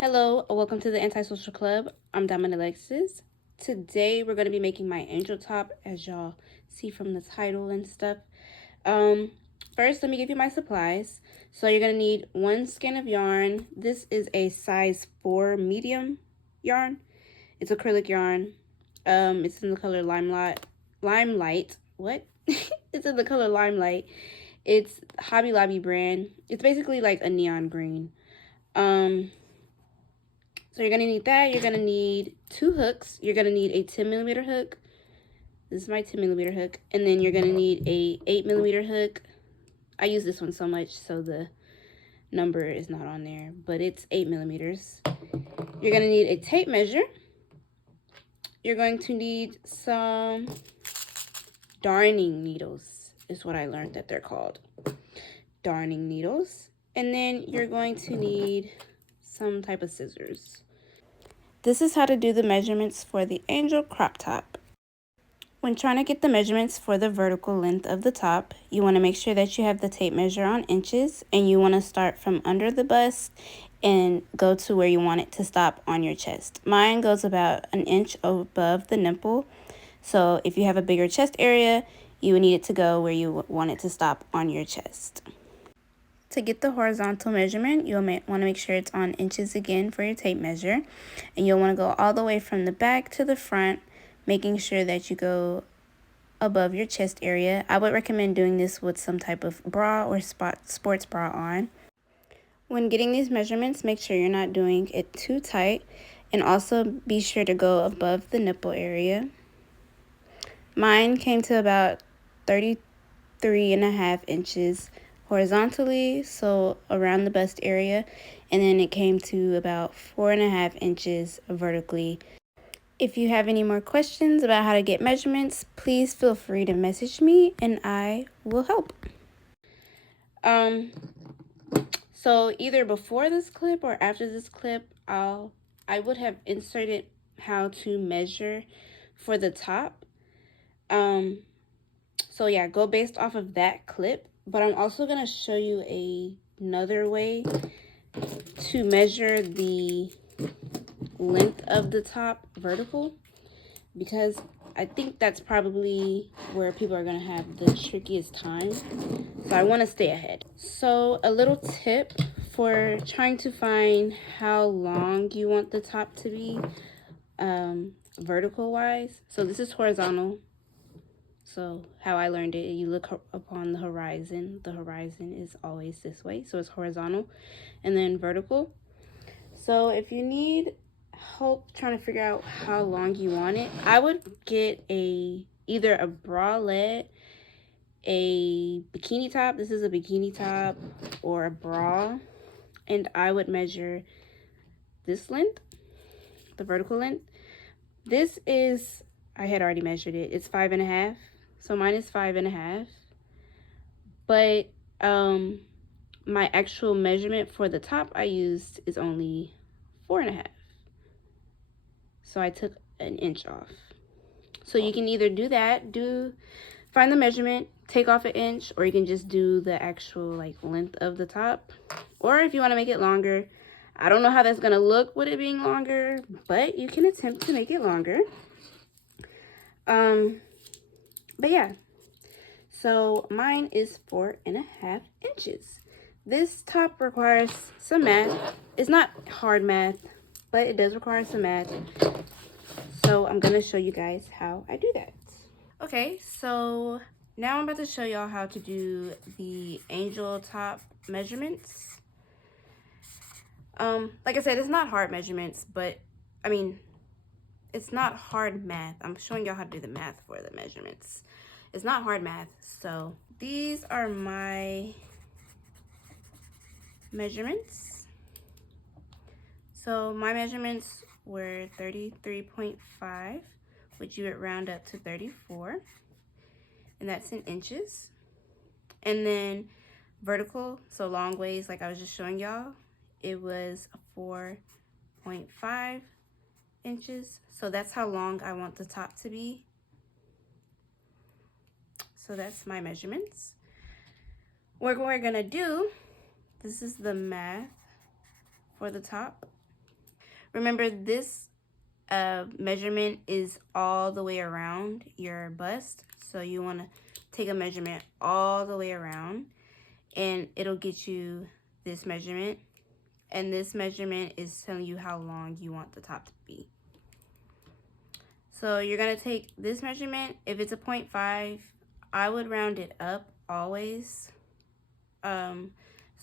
Hello, welcome to the Antisocial Club. I'm Diamond Alexis. Today we're going to be making my angel top, as y'all see from the title and stuff. First, let me give you my supplies. So you're going to need 1 skein of yarn. This is a size 4 medium yarn. It's acrylic yarn. It's in the color Limelight. What? It's in the color Limelight. It's Hobby Lobby brand. It's basically like a neon green. So you're going to need that. You're going to need 2 hooks. You're going to need a 10mm hook. This is my 10mm hook. And then you're going to need a 8mm hook. I use this one so much, so the number is not on there, but it's 8mm. You're going to need a tape measure. You're going to need some darning needles, is what I learned that they're called. Darning needles. And then you're going to need some type of scissors. This is how to do the measurements for the angel crop top. When trying to get the measurements for the vertical length of the top, you want to make sure that you have the tape measure on inches, and you want to start from under the bust and go to where you want it to stop on your chest. Mine goes about 1 inch above the nipple, so if you have a bigger chest area, you would need it to go where you want it to stop on your chest. To get the horizontal measurement, you'll want to make sure it's on inches again for your tape measure, and you'll want to go all the way from the back to the front, making sure that you go above your chest area. I would recommend doing this with some type of bra or sports bra on. When getting these measurements, make sure you're not doing it too tight, and also be sure to go above the nipple area. Mine came to about 33.5 inches horizontally, so around the bust area, and then it came to about 4.5 inches vertically. If you have any more questions about how to get measurements, please feel free to message me and I will help. So either before this clip or after this clip, I would have inserted how to measure for the top. So yeah, go based off of that clip, but I'm also going to show you another way to measure the length of the top vertical, because I think that's probably where people are going to have the trickiest time. So I want to stay ahead. So a little tip for trying to find how long you want the top to be vertical wise. So this is horizontal. So how I learned it, you look upon the horizon. The horizon is always this way. So it's horizontal and then vertical. So if you need help trying to figure out how long you want it, I would get either a bralette, a bikini top. This is a bikini top, or a bra, and I would measure this length, the vertical length. This is, I had already measured it. It's 5.5, so mine is 5.5. But my actual measurement for the top I used is only 4.5. So I took 1 inch off. So you can either do that, find the measurement, take off 1 inch, or you can just do the actual like length of the top. Or if you want to make it longer, I don't know how that's gonna look with it being longer, but you can attempt to make it longer. But yeah, so mine is 4.5 inches. This top requires some math. It's not hard math, but it does require some math. So I'm gonna show you guys how I do that. Okay, so now I'm about to show y'all how to do the angel top measurements. Like I said, it's not hard measurements, but I mean, it's not hard math. I'm showing y'all how to do the math for the measurements. It's not hard math. So these are my measurements. So my measurements were 33.5, which you would round up to 34, and that's in inches. And then vertical, so long ways, like I was just showing y'all, it was 4.5 inches. So that's how long I want the top to be. So that's my measurements. What we're gonna do, this is the math for the top. Remember, this measurement is all the way around your bust. So you want to take a measurement all the way around, and it'll get you this measurement. And this measurement is telling you how long you want the top to be. So you're going to take this measurement. If it's a 0.5, I would round it up always. So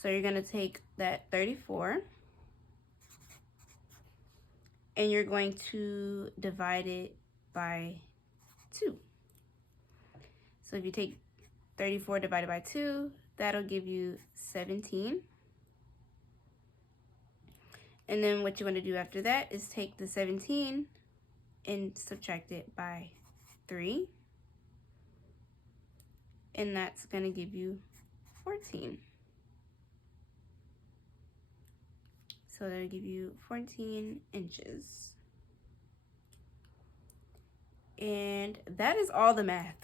you're going to take that 34 and you're going to divide it by 2. So if you take 34 divided by 2, that'll give you 17. And then what you want to do after that is take the 17 and subtract it by 3. And that's going to give you 14. So that'll give you 14 inches. And that is all the math.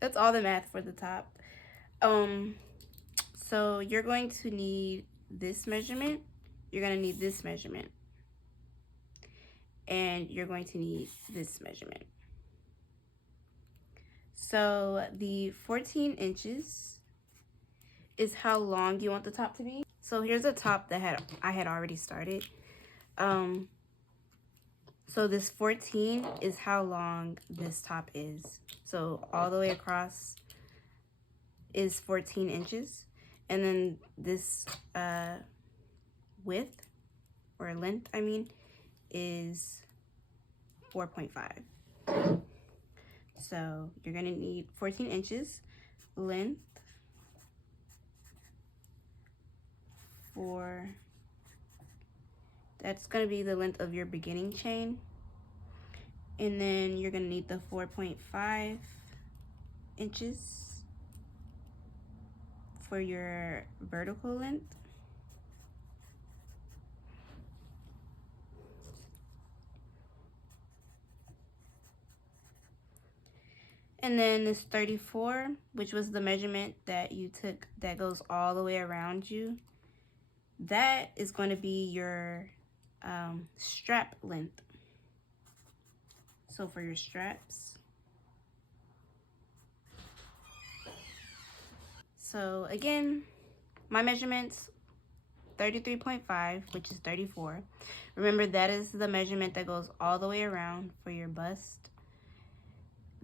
That's all the math for the top. So you're going to need this measurement. You're going to need this measurement. And you're going to need this measurement. So the 14 inches is how long you want the top to be. So here's a top that I had already started. So this 14 is how long this top is. So all the way across is 14 inches. And then this width, or length, I mean, is 4.5. So you're gonna need 14 inches length for, that's gonna be the length of your beginning chain. And then you're gonna need the 4.5 inches for your vertical length. And then this 34, which was the measurement that you took that goes all the way around you, that is going to be your strap length. So for your straps. So again, my measurements, 33.5, which is 34. Remember, that is the measurement that goes all the way around for your bust.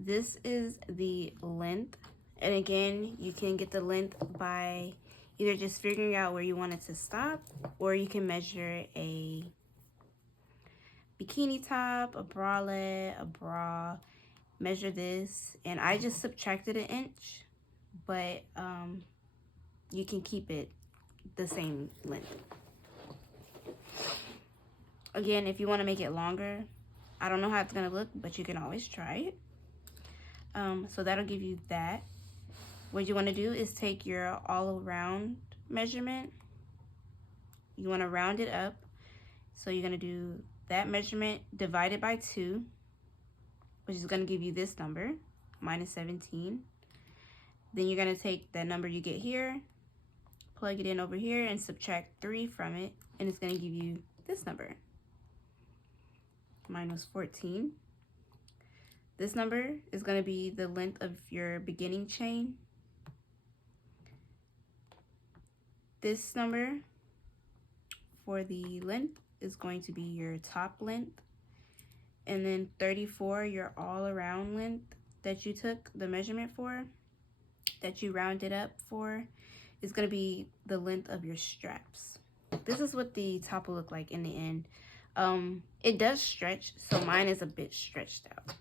This is the length. And again, you can get the length by either just figuring out where you want it to stop, or you can measure a bikini top, a bralette, a bra, measure this. And I just subtracted an inch, but you can keep it the same length. Again, if you want to make it longer, I don't know how it's gonna look, but you can always try it. So that'll give you that. What you want to do is take your all around measurement. You want to round it up. So you're going to do that measurement divided by 2, which is going to give you this number, minus 17. Then you're going to take that number you get here, plug it in over here, and subtract 3 from it, and it's going to give you this number. Mine was 14. This number is going to be the length of your beginning chain. This number for the length is going to be your top length. And then 34, your all around length that you took the measurement for, that you rounded up for, is going to be the length of your straps. This is what the top will look like in the end. It does stretch, so mine is a bit stretched out.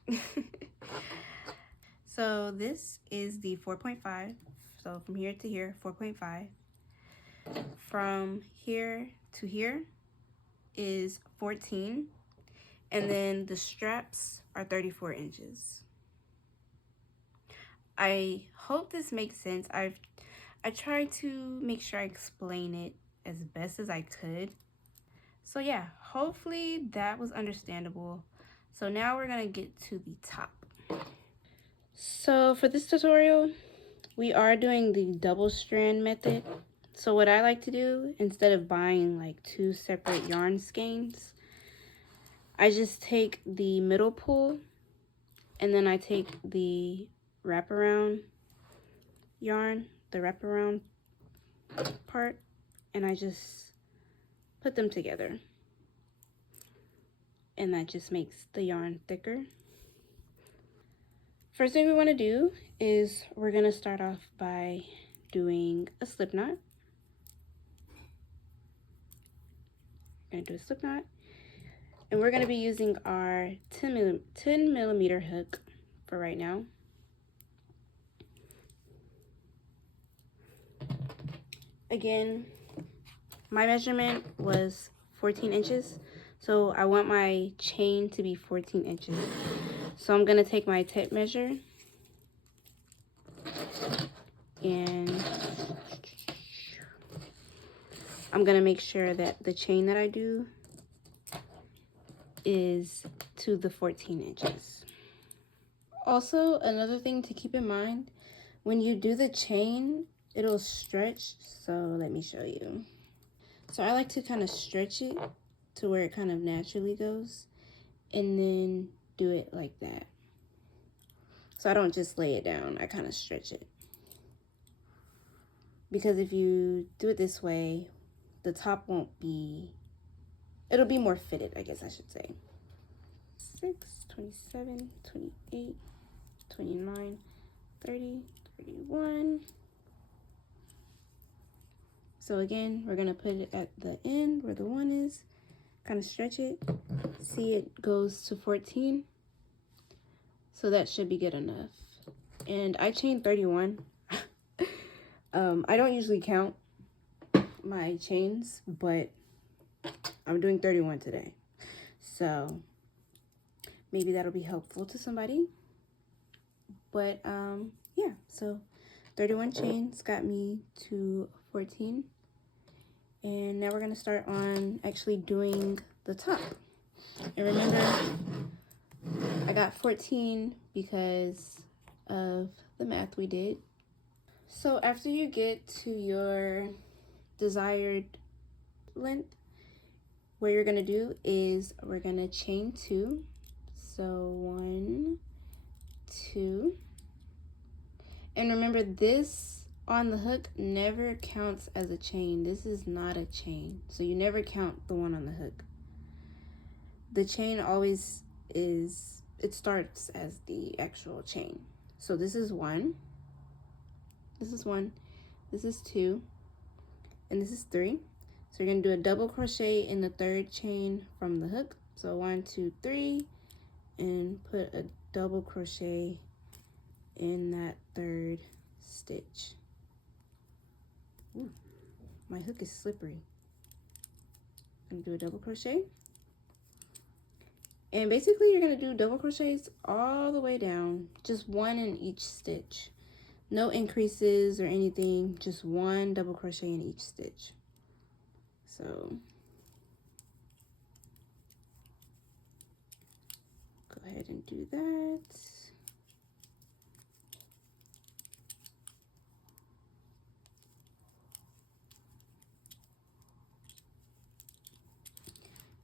So this is the 4.5. So from here to here, 4.5. From here to here is 14. And then the straps are 34 inches. I hope this makes sense. I tried to make sure I explain it as best as I could. So yeah, hopefully that was understandable. So now we're gonna get to the top. So for this tutorial, we are doing the double strand method. So what I like to do, instead of buying like 2 separate yarn skeins, I just take the middle pull and then I take the wraparound yarn, the wraparound part, and I just put them together. And that just makes the yarn thicker. First thing we want to do is we're going to start off by doing a slip knot. We're going to do a slip knot. And we're going to be using our 10 millimeter hook for right now. Again, my measurement was 14 inches. So I want my chain to be 14 inches. So I'm going to take my tape measure and I'm going to make sure that the chain that I do is to the 14 inches. Also, another thing to keep in mind, when you do the chain, it'll stretch. So let me show you. So I like to kind of stretch it to where it kind of naturally goes and then do it like that. So I don't just lay it down, I kind of stretch it. Because if you do it this way, the top won't be, it'll be more fitted, I guess I should say. 6, 27, 28, 29, 30, 31. So again, we're gonna put it at the end where the 1 is, kind of stretch it. See, it goes to 14. So that should be good enough. And I chained 31. I don't usually count my chains, but I'm doing 31 today. So maybe that'll be helpful to somebody. But yeah, so 31 chains got me to 14. And now we're gonna start on actually doing the top. And remember, I got 14 because of the math we did. So after you get to your desired length, what you're gonna do is we're gonna chain 2. So 1, 2. And remember, this on the hook never counts as a chain. This is not a chain. So you never count the one on the hook. The chain always is, it starts as the actual chain. So this is 1. This is 1. This is 2. And this is 3. So you're going to do a double crochet in the 3rd chain from the hook. So 1, 2, 3. And put a double crochet in that 3rd stitch. Ooh, my hook is slippery. I'm going to do a double crochet. And basically you're going to do double crochets all the way down. Just 1 in each stitch. No increases or anything. Just 1 double crochet in each stitch. So go ahead and do that.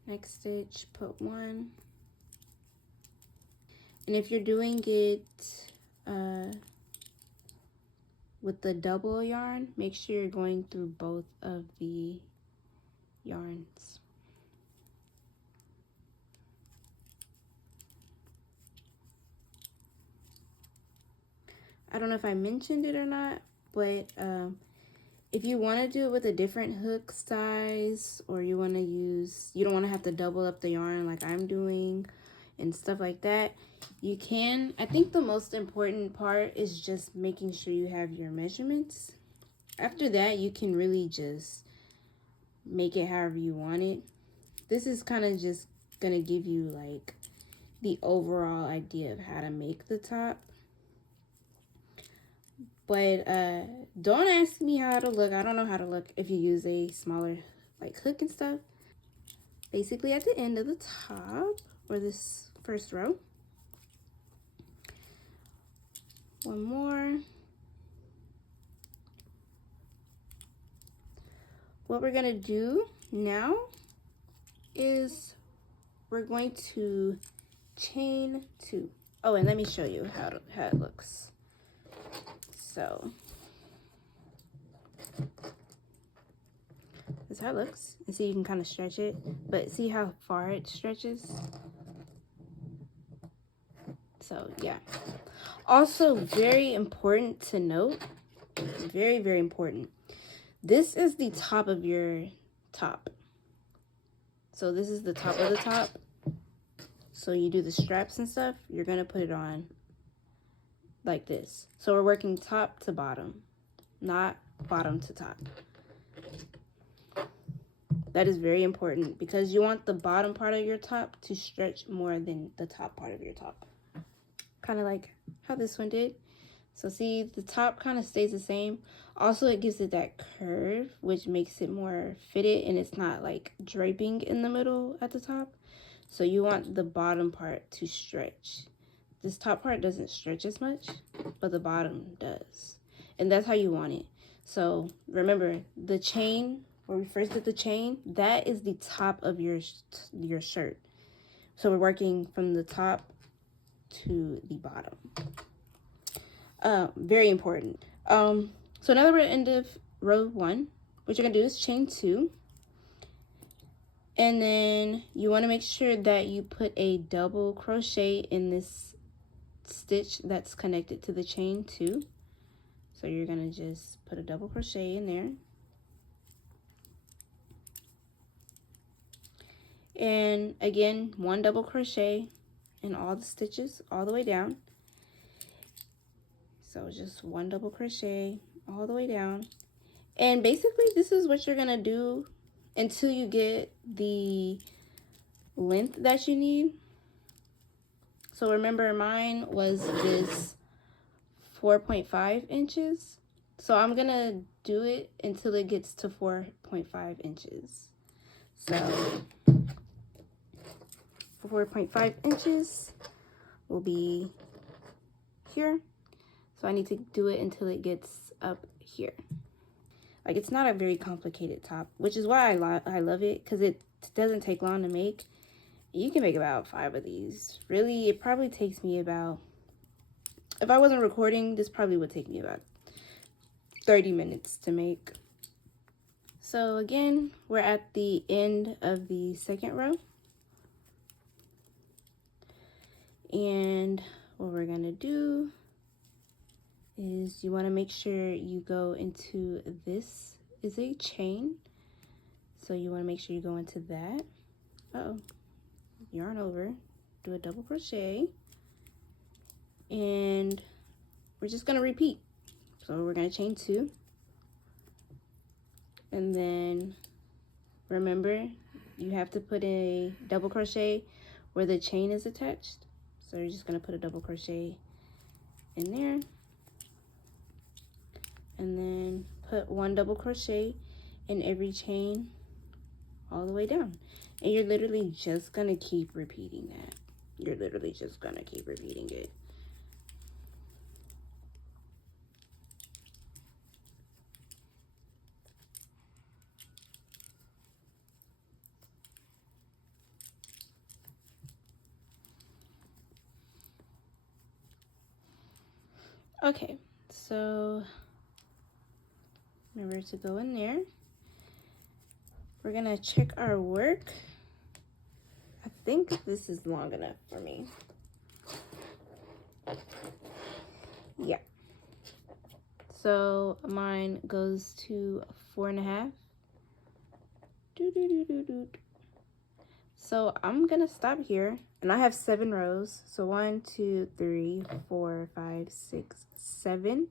Next stitch, put 1. And if you're doing it with the double yarn, make sure you're going through both of the yarns. I don't know if I mentioned it or not, but if you want to do it with a different hook size, or you want to use, you don't want to have to double up the yarn like I'm doing and stuff like that, you can. I think the most important part is just making sure you have your measurements. After that, you can really just make it however you want it. This is kind of just gonna give you like the overall idea of how to make the top. But don't ask me how to look. I don't know how to look if you use a smaller like hook and stuff. Basically at the end of the top, or this first row, One more. What we're gonna do now is we're going to chain 2. Oh, and let me show you how it looks. So this is how it looks. And see, you can kind of stretch it, but see how far it stretches? So yeah. Also, very important to note, very, very important. This is the top of your top. So this is the top of the top. So you do the straps and stuff, you're gonna put it on like this. So we're working top to bottom, not bottom to top. That is very important because you want the bottom part of your top to stretch more than the top part of your top. Kind of like how this one did. So see, the top kind of stays the same. Also, it gives it that curve, which makes it more fitted and it's not like draping in the middle at the top. So you want the bottom part to stretch. This top part doesn't stretch as much, but the bottom does. And that's how you want it. So remember, the chain, where we first did the chain, that is the top of your shirt. So we're working from the top to the bottom. Very important. So now that we're at the end of row 1, what you're gonna do is chain 2. And then you want to make sure that you put a double crochet in this stitch that's connected to the chain 2. So you're gonna just put a double crochet in there. And again, 1 double crochet in all the stitches all the way down. So just 1 double crochet all the way down. And basically this is what you're gonna do until you get the length that you need. So remember, mine was this 4.5 inches. So I'm gonna do it until it gets to 4.5 inches. So 4.5 inches will be here. So I need to do it until it gets up here. Like, it's not a very complicated top, which is why I love it, because it doesn't take long to make. You can make about 5 of these. Really, it probably takes me about, if I wasn't recording, this probably would take me about 30 minutes to make. So again, we're at the end of the second row. And what we're gonna do is you want to make sure you go into, this is a chain, so you want to make sure you go into that. Uh-oh, yarn over, do a double crochet, and we're just going to repeat. So we're going to chain 2, and then remember, you have to put a double crochet where the chain is attached. So you're just going to put a double crochet in there, and then put 1 double crochet in every chain all the way down. And you're literally just gonna keep repeating that. You're literally just gonna keep repeating it. Okay, so remember to go in there. We're gonna check our work. I think this is long enough for me. Yeah. So mine goes to 4.5. So I'm gonna stop here, and I have 7 rows. So 1, 2, 3, 4, 5, 6, 7.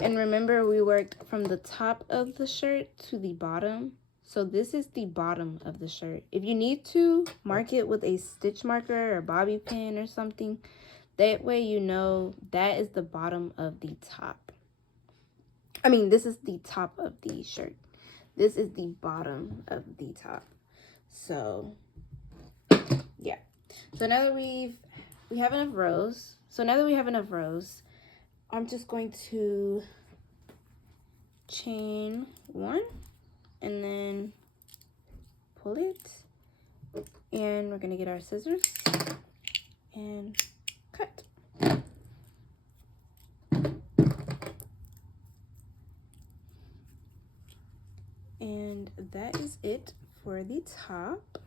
And remember, we worked from the top of the shirt to the bottom. So this is the bottom of the shirt. If you need to, mark it with a stitch marker or bobby pin or something. That way you know that is the bottom of the top. I mean, this is the top of the shirt. This is the bottom of the top. So yeah. So now that we have enough rows. So now that we have enough rows, I'm just going to chain 1 and then pull it, and we're going to get our scissors and cut. And that is it for the top.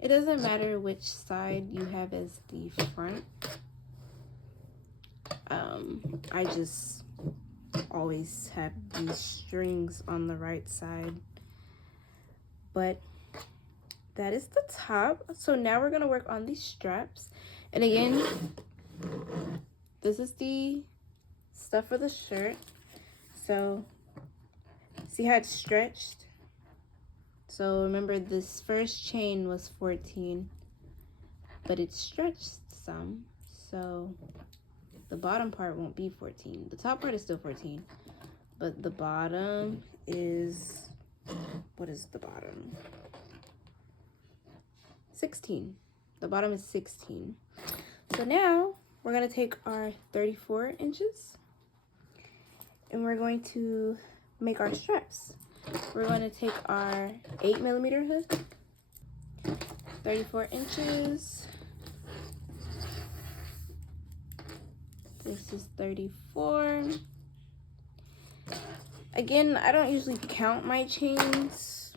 It doesn't matter which side you have as the front. I just always have these strings on the right side. But that is the top. So now we're gonna work on these straps. And again, this is the stuff for the shirt. So see how it's stretched? So remember, this first chain was 14, but it's stretched some, so the bottom part won't be 14. The top part is still 14, but the bottom is, what is the bottom? 16. The bottom is 16. So now we're gonna take our 34 inches and we're going to make our straps. We're going to take our 8mm hook, 34 inches. This is 34. Again, I don't usually count my chains,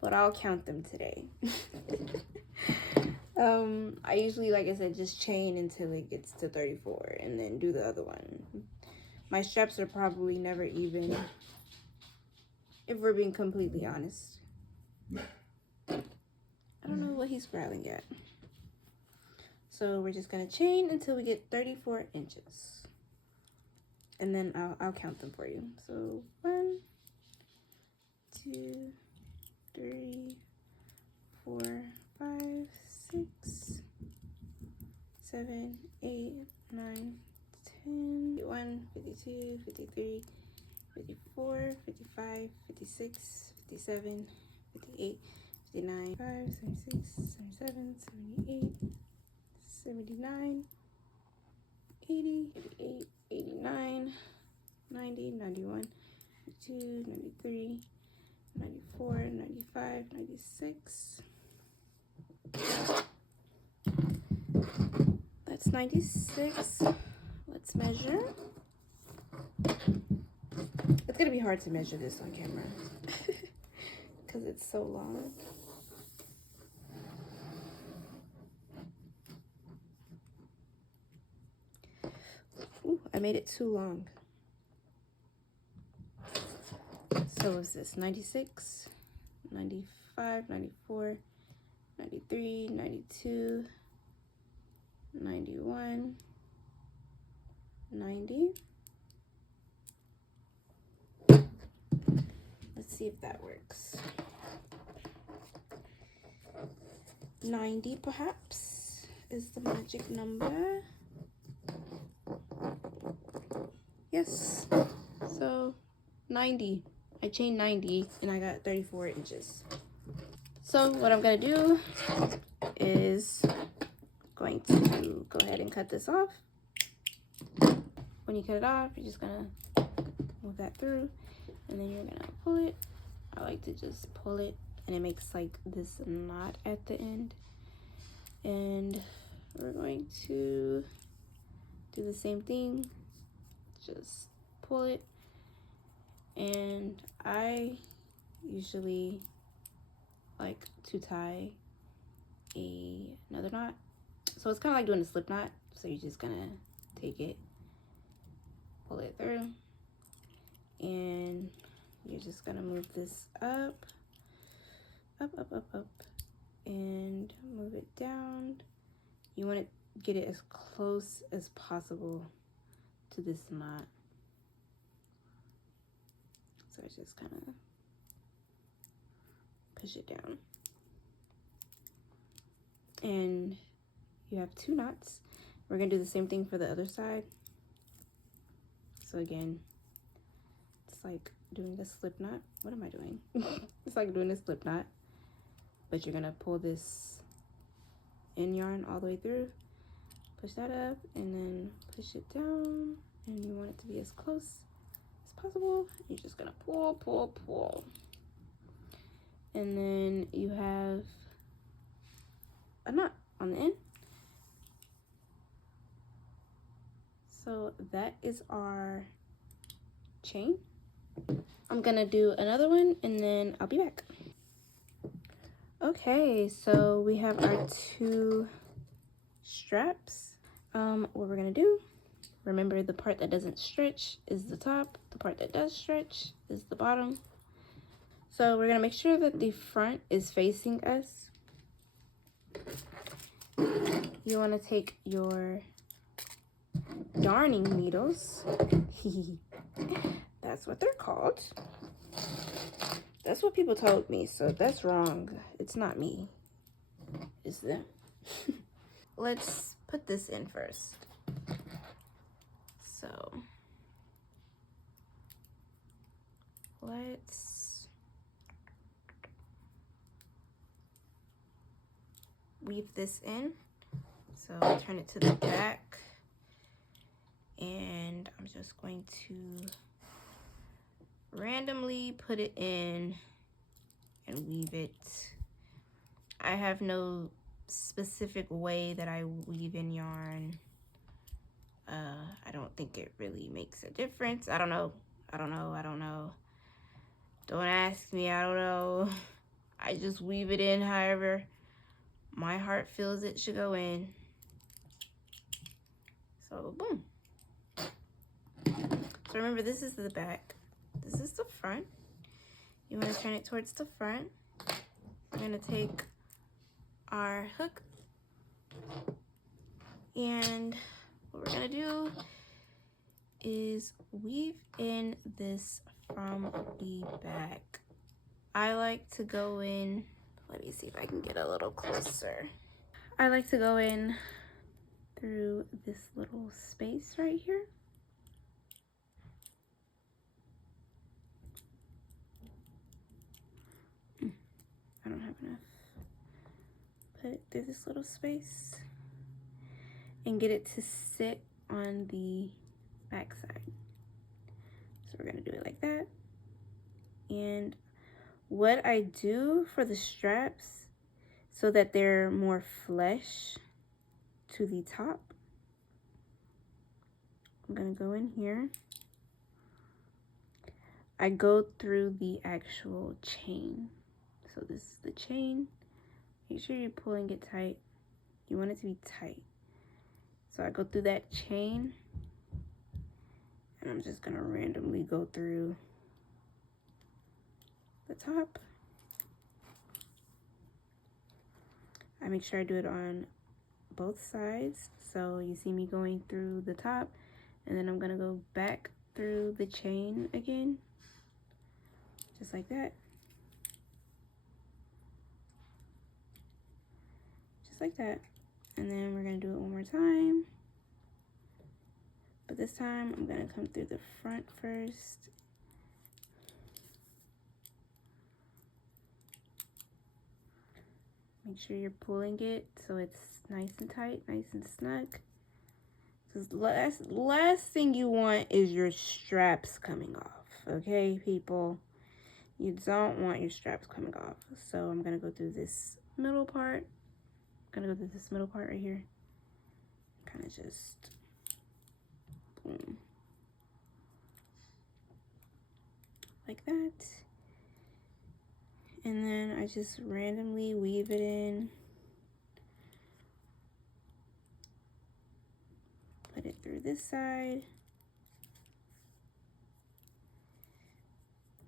but I'll count them today. I usually, like I said, just chain until it gets to 34 and then do the other one. My straps are probably never even, if we're being completely honest. I don't know what he's growling at. So we're just gonna chain until we get 34 inches. And then I'll count them for you. So 1, 2, 3, 4, 5, 6, 7, 8, 9, 10, 51, 52, 53, 54, 55, 56, 57, 58, 59, 5, 76, 77, 78, 79, 80, 88, 89, 90, 91, 92, 93, 94, 95, 96. That's 96. Let's measure. It's gonna be hard to measure this on camera because it's so long. Ooh, I made it too long. So what's this? 96, 95, 94, 93, 92, 91, 90. Let's see if that works. 90 perhaps is the magic number. Yes, so 90. I chained 90 and I got 34 inches. So what I'm gonna do is going to go ahead and cut this off. When you cut it off, you're just gonna move that through and then you're gonna pull it. I like to just pull it and it makes like this knot at the end. And we're going to do the same thing. Just pull it, and I usually like to tie another knot, so it's kind of like doing a slip knot. So you're just gonna take it, pull it through, and you're just gonna move this up, and move it down. You want to get it as close as possible to this knot. So it's just kind of push it down. And you have 2 knots. We're gonna do the same thing for the other side. So again, it's like doing a slip knot. What am I doing? It's like doing a slip knot. but you're gonna pull this in yarn all the way through. Push that up and then push it down, and you want it to be as close as possible. You're just gonna pull, pull, pull. And then you have a knot on the end. So that is our chain. I'm gonna do another one and then I'll be back. Okay, so we have our 2 straps. What we're gonna do, remember the part that doesn't stretch is the top, the part that does stretch is the bottom. So we're gonna make sure that the front is facing us. You wanna take your darning needles. That's what they're called. That's what people told me, so that's wrong. It's not me, it's them. Let's put this in first. So let's weave this in. So turn it to the back, and I'm just going to randomly put it in and weave it. I have no specific way that I weave in yarn. I don't think it really makes a difference. I don't know. Don't ask me, I don't know. I just weave it in however my heart feels it should go in. So boom. So remember, this is the back, this is the front. You want to turn it towards the front. We're going to take our hook, and what we're going to do is weave in this from the back. I like to go in, let me see if I can get a little closer. I like to go in through this little space right here. I don't have enough. Put it through this little space and get it to sit on the back side. So we're gonna do it like that. And what I do for the straps, so that they're more flush to the top, I'm gonna go in here. I go through the actual chain. So this is the chain. Make sure you're pulling it tight. You want it to be tight. So I go through that chain, and I'm just gonna randomly go through the top. I make sure I do it on both sides. So you see me going through the top, and then I'm gonna go back through the chain again, just like that. Just like that. And then we're gonna do it one more time. But this time I'm gonna come through the front first. Make sure you're pulling it so it's nice and tight, nice and snug. Because last thing you want is your straps coming off, okay, people? You don't want your straps coming off. So I'm gonna go through this middle part. I'm gonna go through this middle part right here. Kind of just boom. Like that. And then I just randomly weave it in. Put it through this side.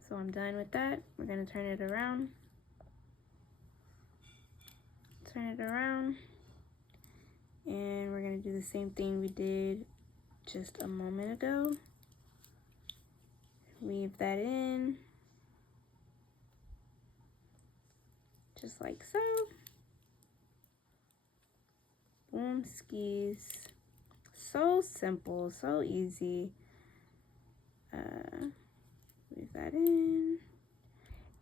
So I'm done with that. We're gonna turn it around. Turn it around. And we're gonna do the same thing we did just a moment ago. Weave that in. Just like so. Boom skis. So simple, so easy. Weave that in.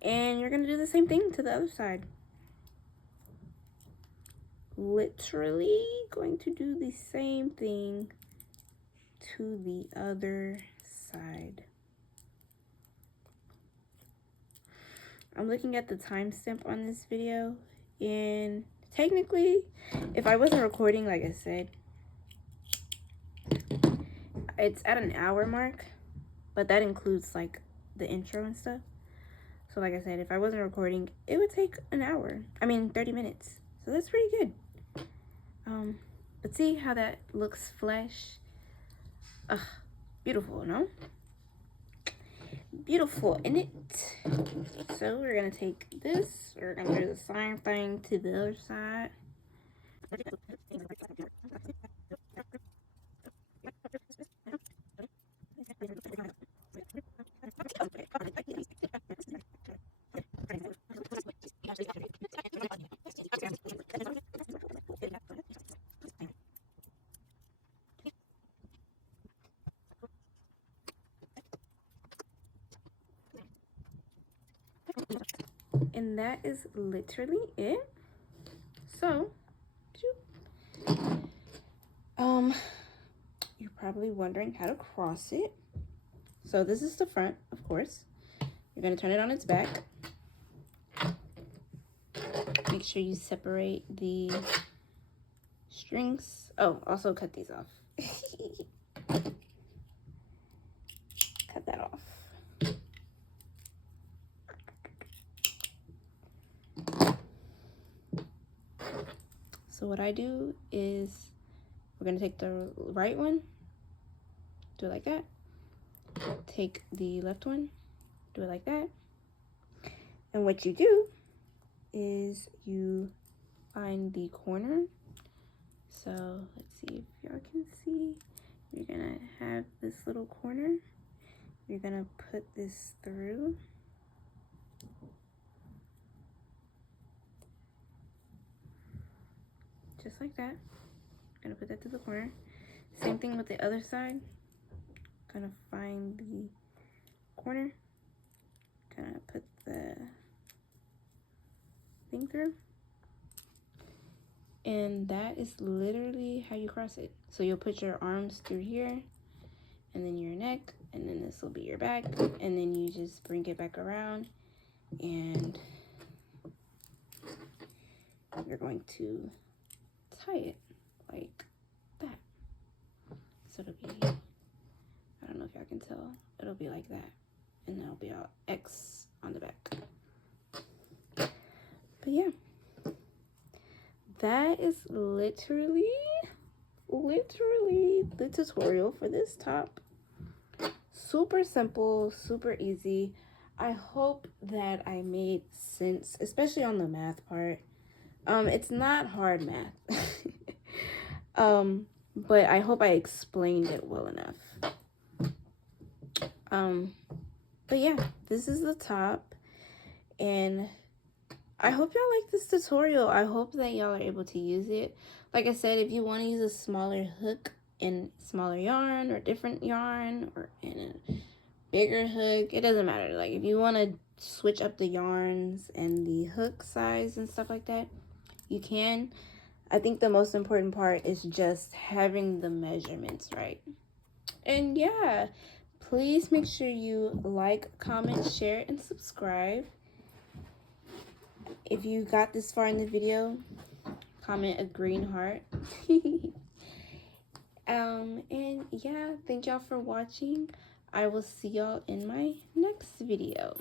And you're gonna do the same thing to the other side. literally going to do the same thing to the other side. I'm looking at the timestamp on this video, and technically, if I wasn't recording, like I said, it's at an hour mark, but that includes like the intro and stuff. So like I said, if I wasn't recording, it would take an hour. I mean, 30 minutes. So that's pretty good. But see how that looks flesh? Ugh, beautiful, no? Beautiful, isn't it? So we're gonna take this, we're gonna do the same thing to the other side. And that is literally it. So, you're probably wondering how to cross it. So this is the front, of course. You're gonna turn it on its back. Make sure you separate the strings. Oh, also cut these off. Cut that off. So what I do is we're gonna take the right one, do it like that. Take the left one, do it like that. And what you do is you find the corner. So let's see if y'all can see. You're gonna have this little corner. You're gonna put this through. Just like that. Gonna put that to the corner. Same thing with the other side. Gonna find the corner. Gonna put the thing through. And that is literally how you cross it. So you'll put your arms through here, and then your neck, and then this will be your back, and then you just bring it back around, and you're going to tie it like that. So it'll be, I don't know if y'all can tell, it'll be like that, and there'll be a X on the back. But yeah, that is literally the tutorial for this top. Super simple, super easy. I hope that I made sense, especially on the math part. It's not hard math. But I hope I explained it well enough. But yeah, this is the top, and I hope y'all like this tutorial. I hope that y'all are able to use it. Like I said, if you want to use a smaller hook in smaller yarn or different yarn, or in a bigger hook, it doesn't matter. Like if you want to switch up the yarns and the hook size and stuff like that, you can. I think the most important part is just having the measurements right. And yeah, please make sure you like, comment, share, and subscribe. If you got this far in the video, comment a green heart. And yeah, thank y'all for watching. I will see y'all in my next video.